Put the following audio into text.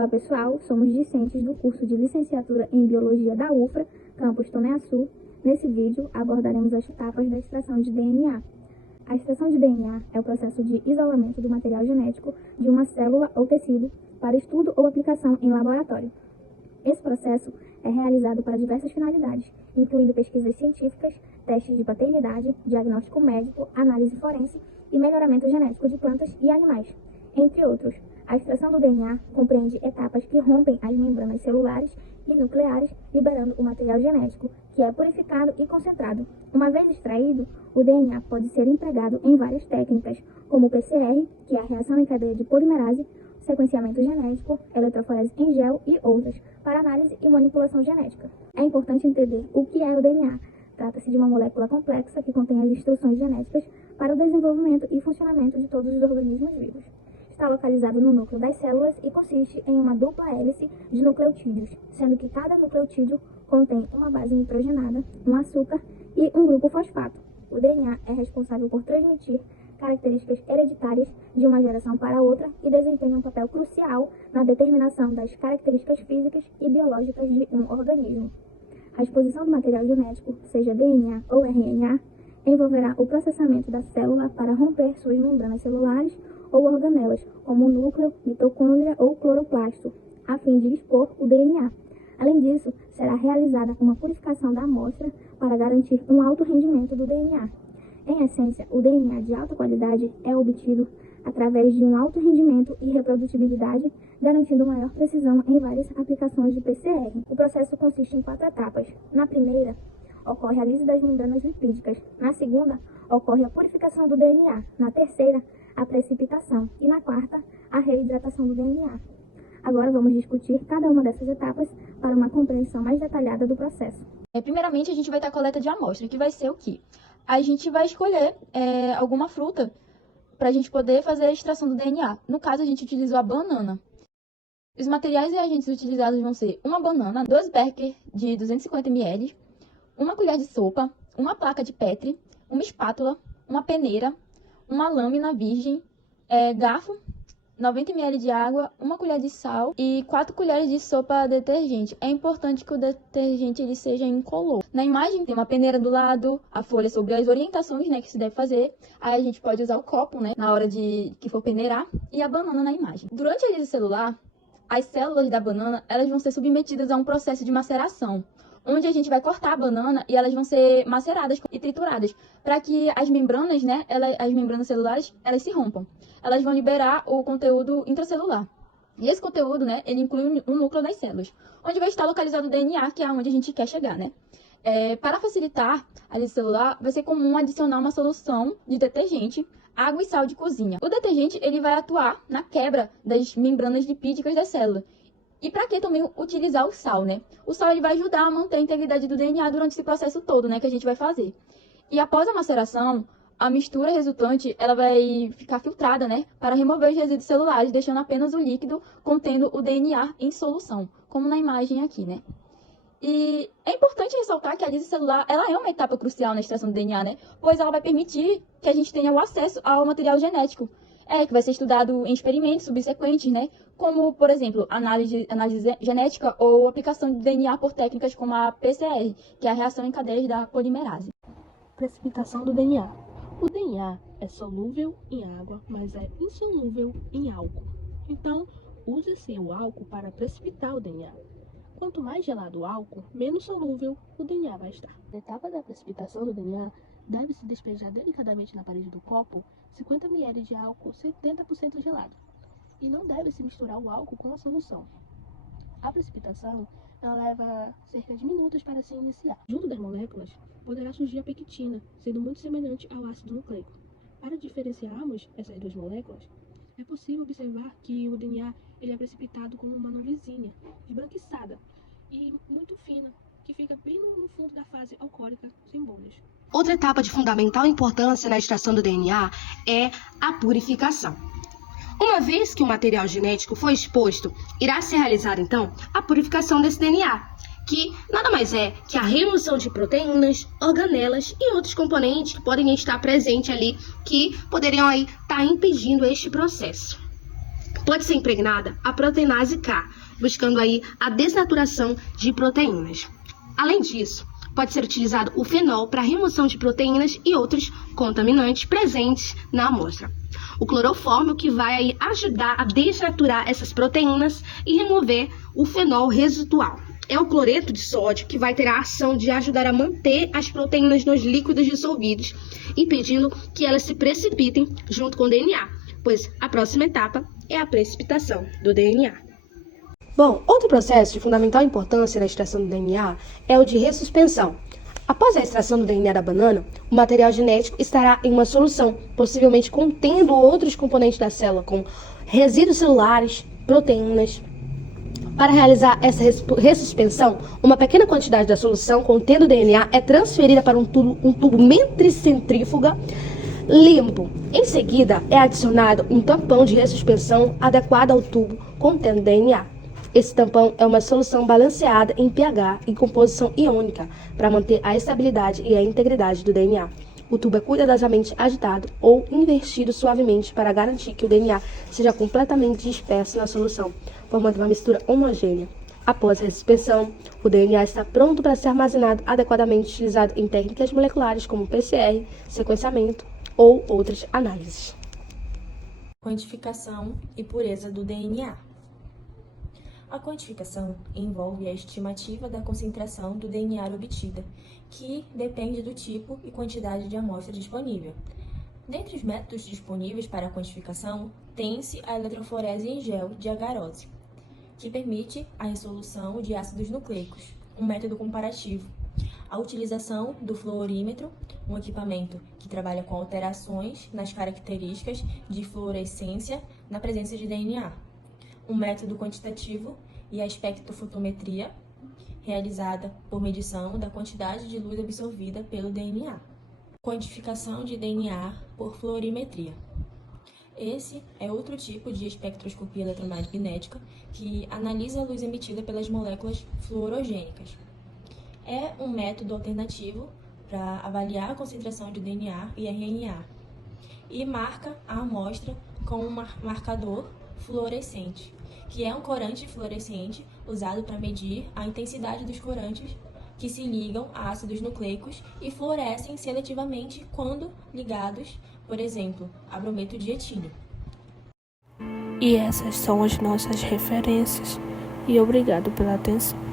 Olá pessoal, somos discentes do curso de Licenciatura em Biologia da UFRA, campus Tomé-Açu. Nesse vídeo abordaremos as etapas da extração de DNA. A extração de DNA é o processo de isolamento do material genético de uma célula ou tecido para estudo ou aplicação em laboratório. Esse processo é realizado para diversas finalidades, incluindo pesquisas científicas, testes de paternidade, diagnóstico médico, análise forense e melhoramento genético de plantas e animais, entre outros. A extração do DNA compreende etapas que rompem as membranas celulares e nucleares, liberando o material genético, que é purificado e concentrado. Uma vez extraído, o DNA pode ser empregado em várias técnicas, como o PCR, que é a reação em cadeia de polimerase, sequenciamento genético, eletroforese em gel e outras, para análise e manipulação genética. É importante entender o que é o DNA. Trata-se de uma molécula complexa que contém as instruções genéticas para o desenvolvimento e funcionamento de todos os organismos vivos. Está localizado no núcleo das células e consiste em uma dupla hélice de nucleotídeos, sendo que cada nucleotídeo contém uma base nitrogenada, um açúcar e um grupo fosfato. O DNA é responsável por transmitir características hereditárias de uma geração para outra e desempenha um papel crucial na determinação das características físicas e biológicas de um organismo. A exposição do material genético, seja DNA ou RNA, envolverá o processamento da célula para romper suas membranas celulares ou organelas, como o núcleo, mitocôndria ou cloroplasto, a fim de expor o DNA. Além disso, será realizada uma purificação da amostra para garantir um alto rendimento do DNA. Em essência, o DNA de alta qualidade é obtido através de um alto rendimento e reprodutibilidade, garantindo maior precisão em várias aplicações de PCR. O processo consiste em 4 etapas. Na primeira, ocorre a lise das membranas lipídicas. Na segunda, ocorre a purificação do DNA. Na terceira, a precipitação. E na quarta, a reidratação do DNA. Agora vamos discutir cada uma dessas etapas para uma compreensão mais detalhada do processo. Primeiramente, a gente vai ter a coleta de amostra, que vai ser o quê? A gente vai escolher alguma fruta para a gente poder fazer a extração do DNA. No caso, a gente utilizou a banana. Os materiais e agentes utilizados vão ser uma banana, 2 becker de 250 ml, uma colher de sopa, uma placa de Petri, uma espátula, uma peneira, uma lâmina virgem, garfo, 90 ml de água, uma colher de sal e 4 colheres de sopa detergente. É importante que o detergente ele seja incolor. Na imagem tem uma peneira do lado, a folha sobre as orientações, né, que se deve fazer. Aí a gente pode usar o copo, né, na hora de que for peneirar, e a banana na imagem. Durante a lise celular, as células da banana elas vão ser submetidas a um processo de maceração, onde a gente vai cortar a banana e elas vão ser maceradas e trituradas para que as membranas, né, as membranas celulares, elas se rompam. Elas vão liberar o conteúdo intracelular. E esse conteúdo, né, ele inclui o núcleo das células, onde vai estar localizado o DNA, que é onde a gente quer chegar, né? Para facilitar a lise celular, vai ser comum adicionar uma solução de detergente, água e sal de cozinha. O detergente, ele vai atuar na quebra das membranas lipídicas da célula. E para que também utilizar o sal, né? O sal ele vai ajudar a manter a integridade do DNA durante esse processo todo, né, que a gente vai fazer. E após a maceração, a mistura resultante ela vai ficar filtrada, né, para remover os resíduos celulares, deixando apenas o líquido contendo o DNA em solução, como na imagem aqui, né? E é importante ressaltar que a lise celular ela é uma etapa crucial na extração do DNA, né? Pois ela vai permitir que a gente tenha o acesso ao material genético, que vai ser estudado em experimentos subsequentes, né? Como, por exemplo, análise genética ou aplicação de DNA por técnicas como a PCR, que é a reação em cadeias da polimerase. Precipitação do DNA. O DNA é solúvel em água, mas é insolúvel em álcool. Então, usa-se o álcool para precipitar o DNA. Quanto mais gelado o álcool, menos solúvel o DNA vai estar. Na etapa da precipitação do DNA, deve-se despejar delicadamente na parede do copo 50 ml de álcool 70% gelado. E não deve-se misturar o álcool com a solução. A precipitação ela leva cerca de minutos para se iniciar. Junto das moléculas, poderá surgir a pectina, sendo muito semelhante ao ácido nucleico. Para diferenciarmos essas 2 moléculas, é possível observar que o DNA ele é precipitado como uma nuvenzinha, esbranquiçada e muito fina, que fica bem no fundo da fase alcoólica, sem bolhas. Outra etapa de fundamental importância na extração do DNA é a purificação. Uma vez que o material genético foi exposto, irá ser realizada, então, a purificação desse DNA, que nada mais é que a remoção de proteínas, organelas e outros componentes que podem estar presentes ali, que poderiam aí estar impedindo este processo. pode ser impregnada a proteinase K, buscando aí a desnaturação de proteínas. Além disso, pode ser utilizado o fenol para remoção de proteínas e outros contaminantes presentes na amostra. O clorofórmio que vai aí ajudar a desnaturar essas proteínas e remover o fenol residual. É o cloreto de sódio que vai ter a ação de ajudar a manter as proteínas nos líquidos dissolvidos, impedindo que elas se precipitem junto com o DNA, pois a próxima etapa é a precipitação do DNA. Bom, outro processo de fundamental importância na extração do DNA é o de ressuspensão. Após a extração do DNA da banana, o material genético estará em uma solução, possivelmente contendo outros componentes da célula, como resíduos celulares, proteínas. Para realizar essa ressuspensão, uma pequena quantidade da solução contendo DNA é transferida para um tubo metricentrífuga limpo. Em seguida, é adicionado um tampão de ressuspensão adequado ao tubo contendo DNA. Esse tampão é uma solução balanceada em pH e composição iônica para manter a estabilidade e a integridade do DNA. O tubo é cuidadosamente agitado ou invertido suavemente para garantir que o DNA seja completamente disperso na solução, formando uma mistura homogênea. Após a ressuspensão, o DNA está pronto para ser armazenado adequadamente, utilizado em técnicas moleculares como PCR, sequenciamento ou outras análises. Quantificação e pureza do DNA. A quantificação envolve a estimativa da concentração do DNA obtida, que depende do tipo e quantidade de amostra disponível. Dentre os métodos disponíveis para a quantificação, tem-se a eletroforese em gel de agarose, que permite a resolução de ácidos nucleicos, um método comparativo. A utilização do fluorímetro, um equipamento que trabalha com alterações nas características de fluorescência na presença de DNA. Um método quantitativo e a espectrofotometria, realizada por medição da quantidade de luz absorvida pelo DNA. Quantificação de DNA por fluorimetria. Esse é outro tipo de espectroscopia eletromagnética que analisa a luz emitida pelas moléculas fluorogênicas. É um método alternativo para avaliar a concentração de DNA e RNA e marca a amostra com um marcador fluorescente, que é um corante fluorescente usado para medir a intensidade dos corantes que se ligam a ácidos nucleicos e fluorescem seletivamente quando ligados, por exemplo, a brometo de etílio. E essas são as nossas referências. E obrigado pela atenção.